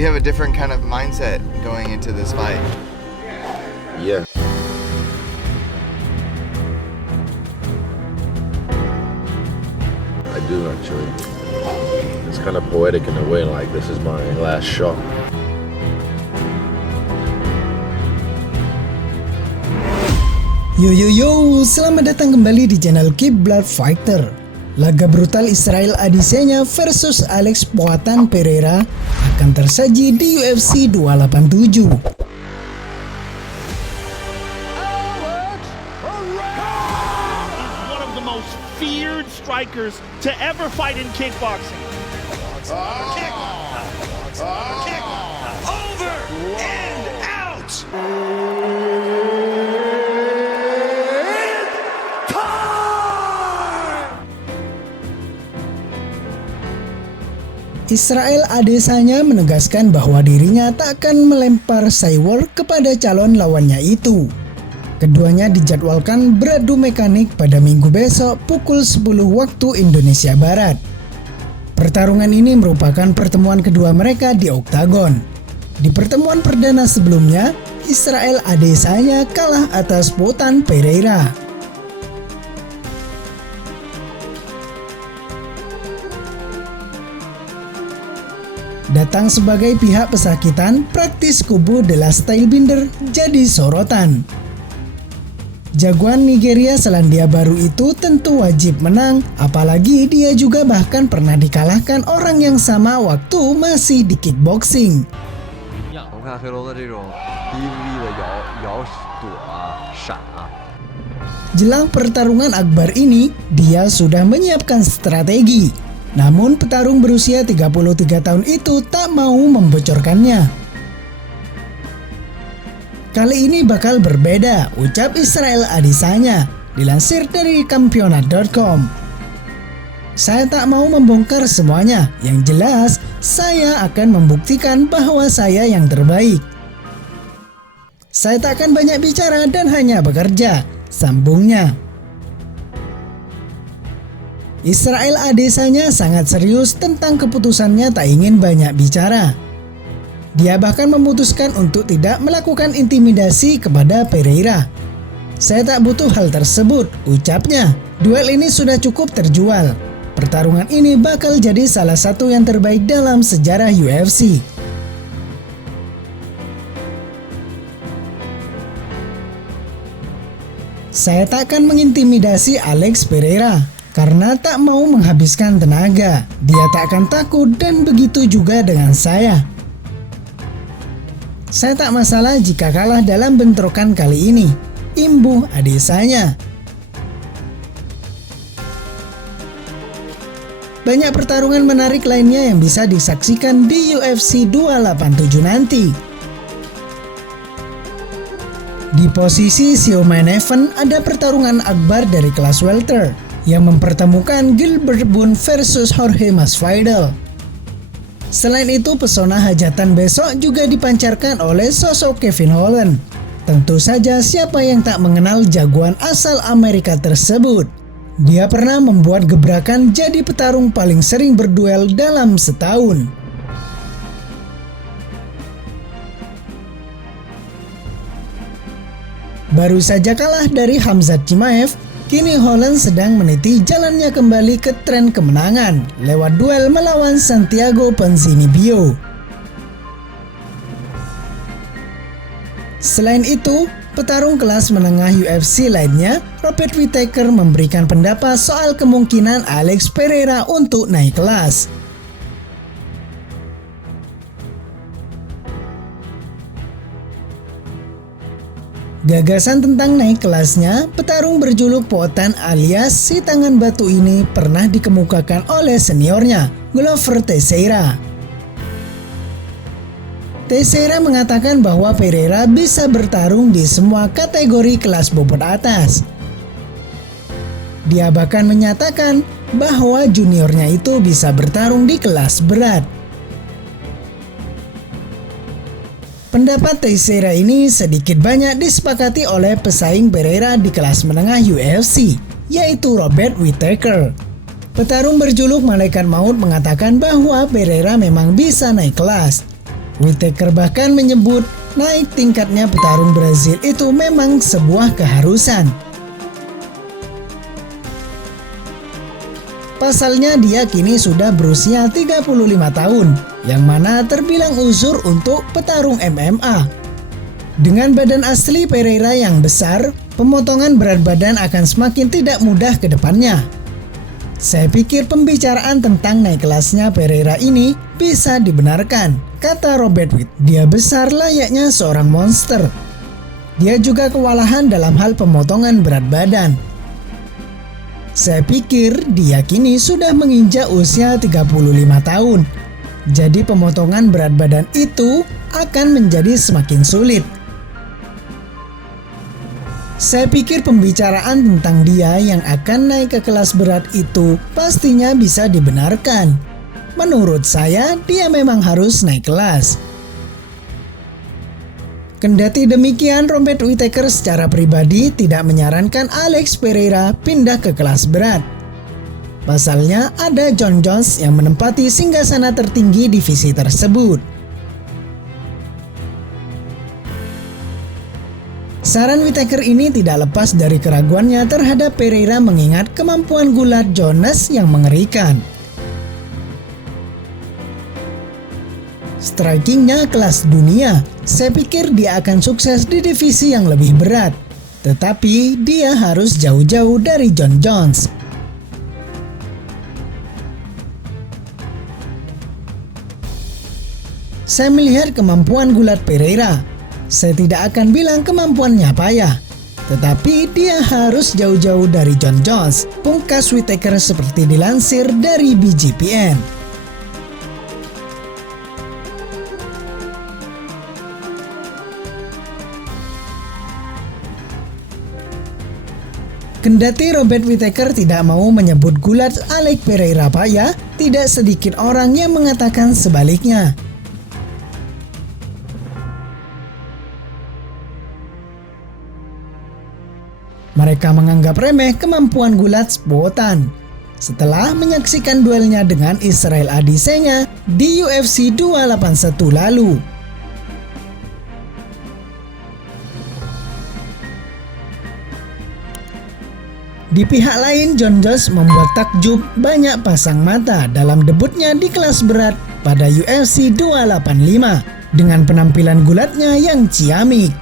you have a different kind of mindset going into this fight? Yeah. I do actually. It's kind of poetic in a way, like this is my last shot. Yo, selamat datang kembali di channel Keep Blood Fighter. Laga brutal Israel Adesanya versus Alex Poatan Pereira akan tersaji di UFC 287. One of the most feared strikers to ever fight in kickboxing. Kick. Over and out. Israel Adesanya menegaskan bahwa dirinya tak akan melempar cyborg kepada calon lawannya itu. Keduanya dijadwalkan beradu mekanik pada Minggu besok pukul 10 waktu Indonesia Barat. Pertarungan ini merupakan pertemuan kedua mereka di oktagon. Di pertemuan perdana sebelumnya, Israel Adesanya kalah atas Poatan Pereira. Datang sebagai pihak pesakitan, praktis kubu De La Stylebender jadi sorotan. Jagoan Nigeria Selandia Baru itu tentu wajib menang, apalagi dia juga bahkan pernah dikalahkan orang yang sama waktu masih di kickboxing. Jelang pertarungan akbar ini, dia sudah menyiapkan strategi. Namun petarung berusia 33 tahun itu tak mau membocorkannya. Kali ini bakal berbeda, ucap Israel Adesanya, dilansir dari Kampionat.com. Saya tak mau membongkar semuanya, yang jelas saya akan membuktikan bahwa saya yang terbaik. Saya tak akan banyak bicara dan hanya bekerja, sambungnya. Israel Adesanya sangat serius tentang keputusannya tak ingin banyak bicara. Dia bahkan memutuskan untuk tidak melakukan intimidasi kepada Pereira. Saya tak butuh hal tersebut, ucapnya. Duel ini sudah cukup terjual. Pertarungan ini bakal jadi salah satu yang terbaik dalam sejarah UFC. Saya tak akan mengintimidasi Alex Pereira karena tak mau menghabiskan tenaga. Dia tak akan takut dan begitu juga dengan saya. Saya tak masalah jika kalah dalam bentrokan kali ini, imbuh Adesanya. Banyak pertarungan menarik lainnya yang bisa disaksikan di UFC 287 nanti. Di posisi Sio Main Event ada pertarungan akbar dari kelas welter yang mempertemukan Gilbert Burns versus Jorge Masvidal. Selain itu, pesona hajatan besok juga dipancarkan oleh sosok Kevin Holland. Tentu saja siapa yang tak mengenal jagoan asal Amerika tersebut. Dia pernah membuat gebrakan jadi petarung paling sering berduel dalam setahun. Baru saja kalah dari Khamzat Chimaev, kini Holland sedang meniti jalannya kembali ke tren kemenangan lewat duel melawan Santiago Ponzinibbio. Selain itu, petarung kelas menengah UFC lainnya, Robert Whittaker memberikan pendapat soal kemungkinan Alex Pereira untuk naik kelas. Gagasan tentang naik kelasnya, petarung berjuluk Poatan alias si tangan batu ini pernah dikemukakan oleh seniornya, Glover Teixeira. Teixeira mengatakan bahwa Pereira bisa bertarung di semua kategori kelas bobot atas. Dia bahkan menyatakan bahwa juniornya itu bisa bertarung di kelas berat. Pendapat Teixeira ini sedikit banyak disepakati oleh pesaing Pereira di kelas menengah UFC, yaitu Robert Whittaker. Petarung berjuluk Malaikat Maut mengatakan bahwa Pereira memang bisa naik kelas. Whittaker bahkan menyebut naik tingkatnya petarung Brazil itu memang sebuah keharusan. Pasalnya dia kini sudah berusia 35 tahun, yang mana terbilang uzur untuk petarung MMA. Dengan badan asli Pereira yang besar, pemotongan berat badan akan semakin tidak mudah ke depannya. Saya pikir pembicaraan tentang naik kelasnya Pereira ini bisa dibenarkan, kata Robert Witt. Dia besar layaknya seorang monster. Dia juga kewalahan dalam hal pemotongan berat badan. Saya pikir dia kini sudah menginjak usia 35 tahun. Jadi pemotongan berat badan itu akan menjadi semakin sulit. Saya pikir pembicaraan tentang dia yang akan naik ke kelas berat itu pastinya bisa dibenarkan. Menurut saya, dia memang harus naik kelas. Kendati demikian, Robert Whittaker secara pribadi tidak menyarankan Alex Pereira pindah ke kelas berat. Pasalnya, ada Jon Jones yang menempati singgasana tertinggi divisi tersebut. Saran Whittaker ini tidak lepas dari keraguannya terhadap Pereira mengingat kemampuan gulat Jones yang mengerikan. Strikingnya kelas dunia, saya pikir dia akan sukses di divisi yang lebih berat. Tetapi dia harus jauh-jauh dari Jon Jones. Saya melihat kemampuan gulat Pereira. Saya tidak akan bilang kemampuannya payah, tetapi dia harus jauh-jauh dari Jon Jones, pungkas Whittaker seperti dilansir dari BGPN. Kendati Robert Whittaker tidak mau menyebut gulat Alex Pereira payah, tidak sedikit orang yang mengatakan sebaliknya. Mereka menganggap remeh kemampuan gulat Spotan setelah menyaksikan duelnya dengan Israel Adesanya di UFC 281 lalu. Di pihak lain, Jon Jones membuat takjub banyak pasang mata dalam debutnya di kelas berat pada UFC 285 dengan penampilan gulatnya yang ciamik.